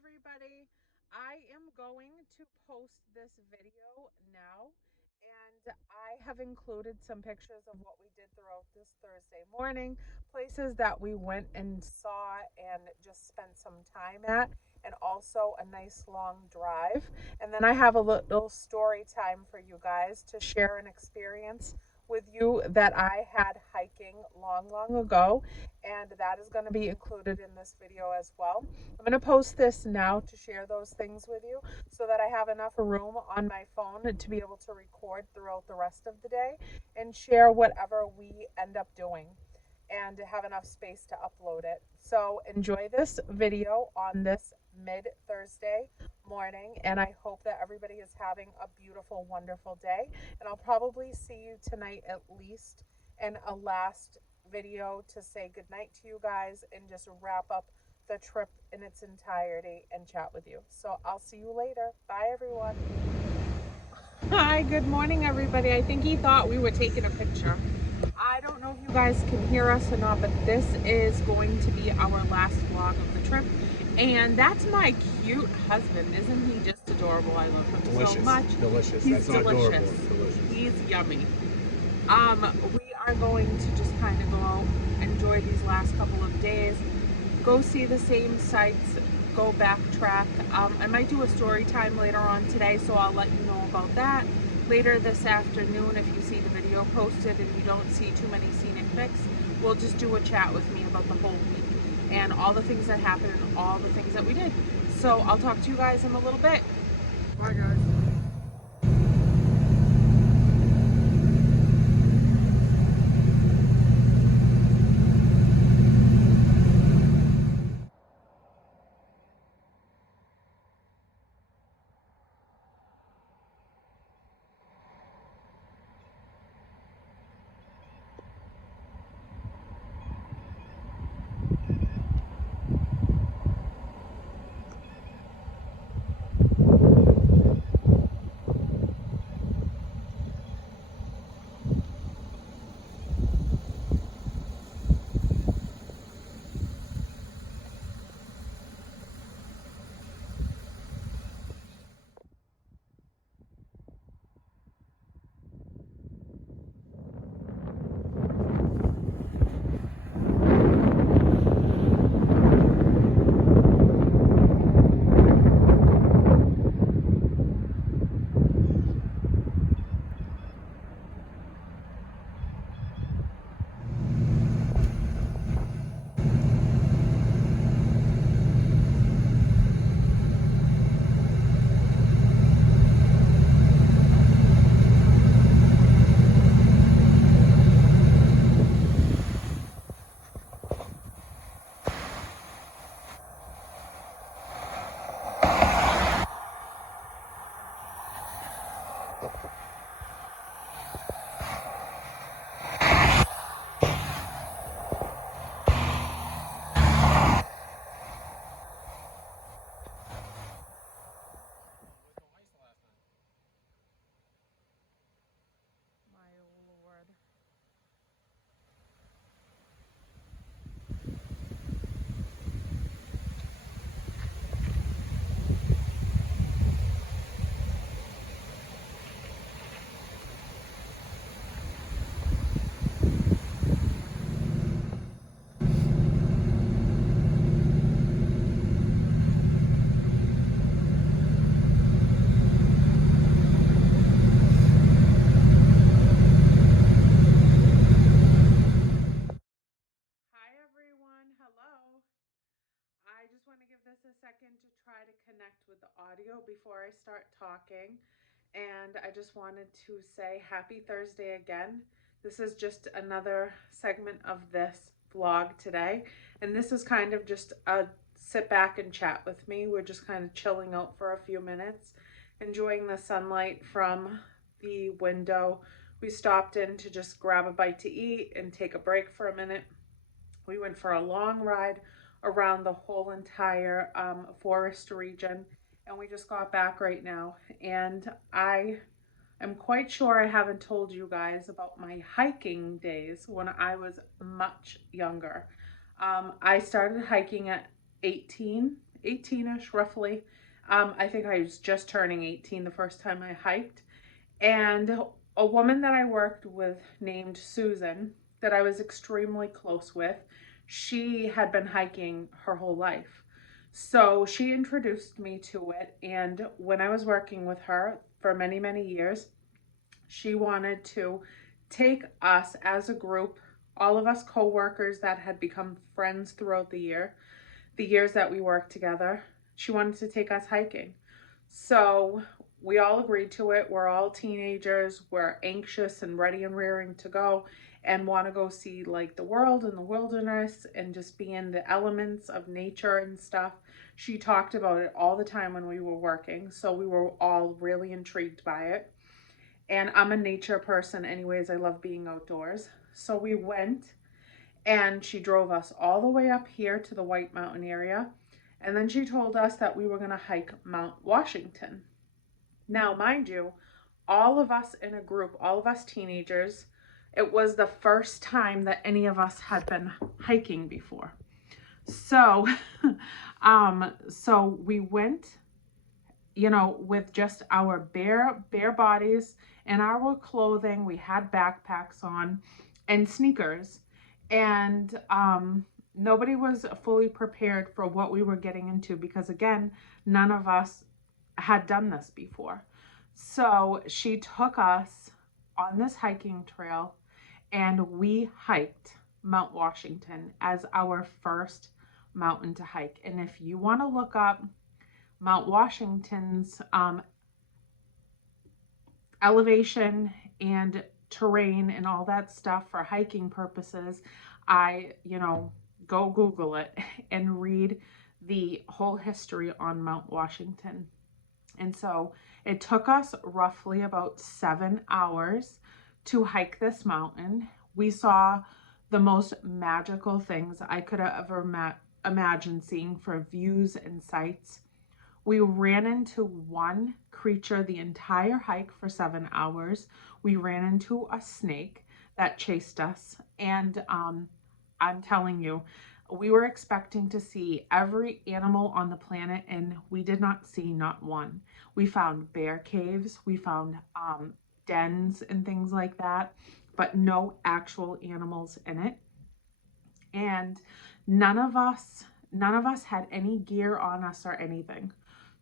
everybody. I am going to post this video now, and I have included some pictures of what we did throughout this Thursday morning, places that we went and saw and just spent some time at, and also a nice long drive. And then I have a little story time for you guys to share an experience with you that I had hiking long ago, and that is going to be included in this video as well. I'm going to post this now to share those things with you so that I have enough room on my phone to be able to record throughout the rest of the day and share whatever we end up doing and to have enough space to upload it. So enjoy this video on this mid Thursday morning, and I hope that everybody is having a beautiful, wonderful day. And I'll probably see you tonight at least in a last video to say goodnight to you guys and just wrap up the trip in its entirety and chat with you. So I'll see you later. Bye, everyone. Hi, good morning, everybody. I think he thought we were taking a picture. I don't know if you guys can hear us or not, but this is going to be our last vlog of the trip. And that's my cute husband. Isn't he just adorable? I love him so much. Delicious. He's That's not delicious. adorable. Delicious. He's yummy. We are going to just kind of go out, enjoy these last couple of days, go see the same sites, go backtrack. I might do a story time later on today, so I'll let you know about that. Later this afternoon, if you see the video posted and you don't see too many scenic pics, we'll just do a chat with me about the whole week and all the things that happened and all the things that we did. So I'll talk to you guys in a little bit. Bye, guys. My Lord. Hi, everyone. Hello. I just want to give this a second to try to connect with the audio before I start talking. And I just wanted to say happy Thursday again. This is just another segment of this vlog today. And this is kind of just a sit back and chat with me. We're just kind of chilling out for a few minutes, enjoying the sunlight from the window. We stopped in to just grab a bite to eat and take a break for a minute. We went for a long ride around the whole entire forest region, and we just got back right now. And I am quite sure I haven't told you guys about my hiking days when I was much younger. I started hiking at 18, 18-ish roughly. I think I was just turning 18 the first time I hiked. And a woman that I worked with named Susan, that I was extremely close with, she had been hiking her whole life. So she introduced me to it. And when I was working with her for many, many years, she wanted to take us as a group, all of us co-workers that had become friends throughout the years that we worked together. She wanted to take us hiking. So we all agreed to it. We're all teenagers. We're anxious and ready and rearing to go and want to go see like the world and the wilderness and just be in the elements of nature and stuff. She talked about it all the time when we were working. So we were all really intrigued by it. And I'm a nature person anyways. I love being outdoors. So we went and she drove us all the way up here to the White Mountain area. And then she told us that we were going to hike Mount Washington. Now, mind you, all of us in a group, all of us teenagers, it was the first time that any of us had been hiking before. So, so we went, you know, with just our bare bodies and our clothing. We had backpacks on and sneakers. And nobody was fully prepared for what we were getting into because, again, none of us had done this before. So she took us on this hiking trail and we hiked Mount Washington as our first mountain to hike. And if you want to look up Mount Washington's elevation and terrain and all that stuff for hiking purposes, go Google it and read the whole history on Mount Washington. And so it took us roughly about 7 hours to hike this mountain. We saw the most magical things I could have ever imagined seeing for views and sights. We ran into one creature the entire hike for 7 hours. We ran into a snake that chased us. And I'm telling you, we were expecting to see every animal on the planet and we did not see not one. We found bear caves, we found dens and things like that, but no actual animals in it. And none of us had any gear on us or anything.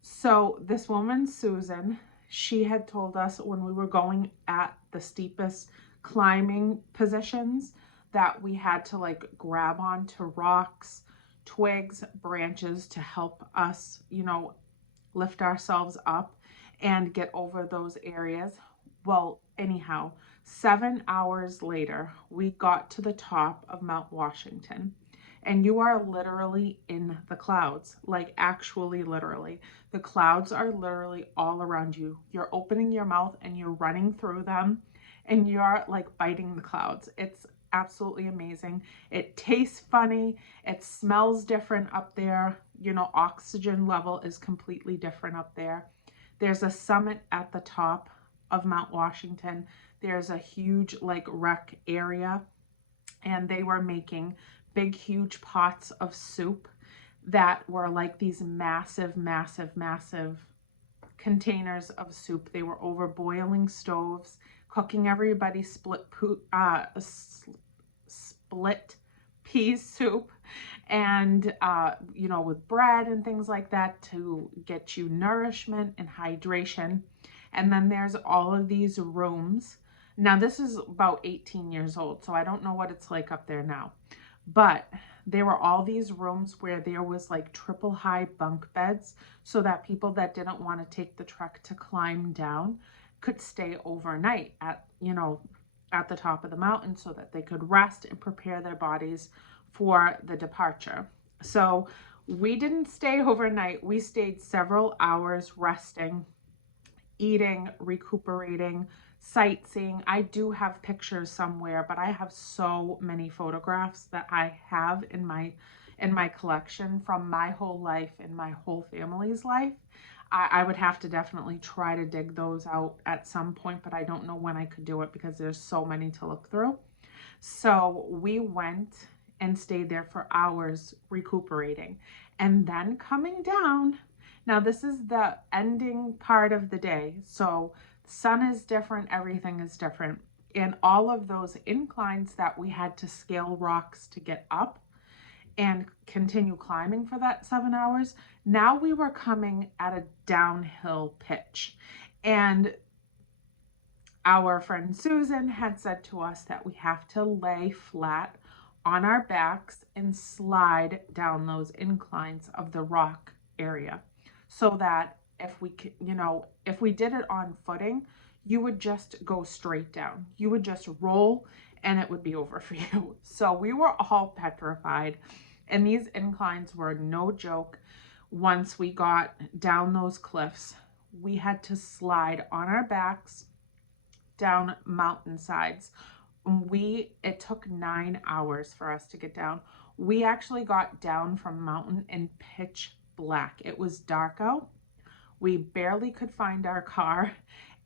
So this woman, Susan, she had told us when we were going at the steepest climbing positions that we had to like grab onto rocks, twigs, branches to help us, lift ourselves up and get over those areas. Well, anyhow, 7 hours later, we got to the top of Mount Washington. And you are literally in the clouds, like actually literally. The clouds are literally all around you. You're opening your mouth and you're running through them and you're like biting the clouds. It's absolutely amazing. It tastes funny. It smells different up there. Oxygen level is completely different up there. There's a summit at the top of Mount Washington. There's a huge like rec area and they were making big, huge pots of soup that were like these massive, massive, massive containers of soup. They were over boiling stoves, cooking everybody split pea soup and, with bread and things like that to get you nourishment and hydration. And then there's all of these rooms. Now, this is about 18 years old, so I don't know what it's like up there now. But there were all these rooms where there was like triple high bunk beds so that people that didn't want to take the trek to climb down could stay overnight at the top of the mountain so that they could rest and prepare their bodies for the departure. So we didn't stay overnight. We stayed several hours resting, eating, recuperating, sightseeing. I do have pictures somewhere, but I have so many photographs that I have in my collection from my whole life and my whole family's life. I would have to definitely try to dig those out at some point, but I don't know when I could do it because there's so many to look through. So we went and stayed there for hours recuperating. And then coming down, now this is the ending part of the day. So the sun is different, everything is different. And all of those inclines that we had to scale rocks to get up and continue climbing for that 7 hours, now we were coming at a downhill pitch. And our friend Susan had said to us that we have to lay flat on our backs and slide down those inclines of the rock area, so that if we, if we did it on footing, you would just go straight down. You would just roll and it would be over for you. So we were all petrified, and these inclines were no joke. Once we got down those cliffs, we had to slide on our backs down mountainsides. It took 9 hours for us to get down. We actually got down from mountain in pitch black. It was dark out. We barely could find our car.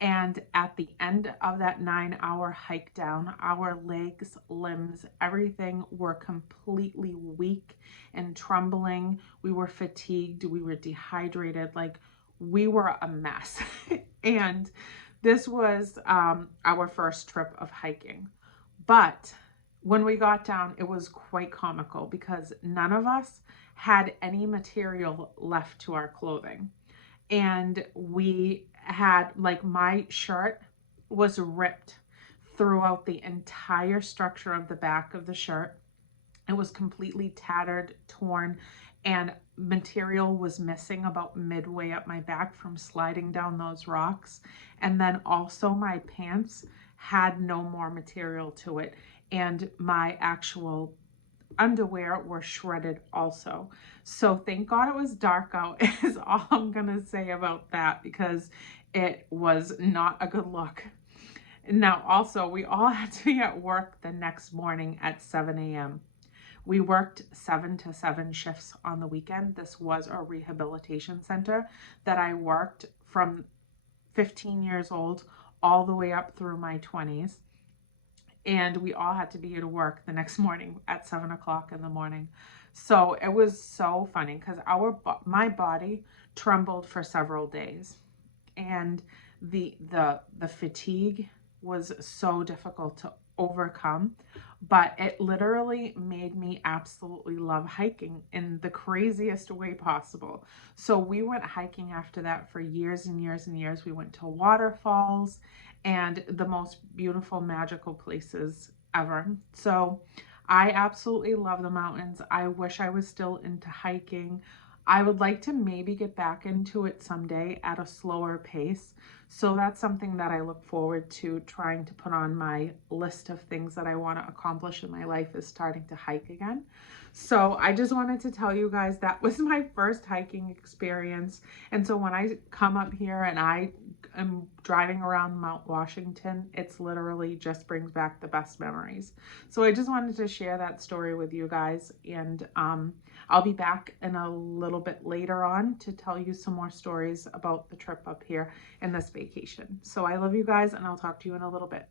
And at the end of that 9-hour hike down, our legs, limbs, everything were completely weak and trembling. We were fatigued. We were dehydrated. Like, we were a mess. And this was our first trip of hiking. But when we got down, it was quite comical because none of us had any material left to our clothing. And we had, like, my shirt was ripped throughout the entire structure of the back of the shirt. It was completely tattered, torn, and material was missing about midway up my back from sliding down those rocks. And then also my pants had no more material to it, and my actual underwear were shredded also. So thank God it was dark out is all I'm gonna say about that, because it was not a good look. Now also, we all had to be at work the next morning at 7 a.m. We worked 7 to 7 shifts on the weekend. This was a rehabilitation center that I worked from 15 years old all the way up through my 20s. And we all had to be at work the next morning at 7 o'clock in the morning. So it was so funny because my body trembled for several days, and the fatigue was so difficult to overcome, but it literally made me absolutely love hiking in the craziest way possible. So we went hiking after that for years and years and years. We went to waterfalls and the most beautiful, magical places ever. So I absolutely love the mountains. I wish I was still into hiking. I would like to maybe get back into it someday at a slower pace. So that's something that I look forward to trying to put on my list of things that I want to accomplish in my life, is starting to hike again. So I just wanted to tell you guys that was my first hiking experience. And so when I come up here and I am driving around Mount Washington, it's literally just brings back the best memories. So I just wanted to share that story with you guys. And I'll be back in a little bit later on to tell you some more stories about the trip up here and this vacation. So I love you guys, and I'll talk to you in a little bit.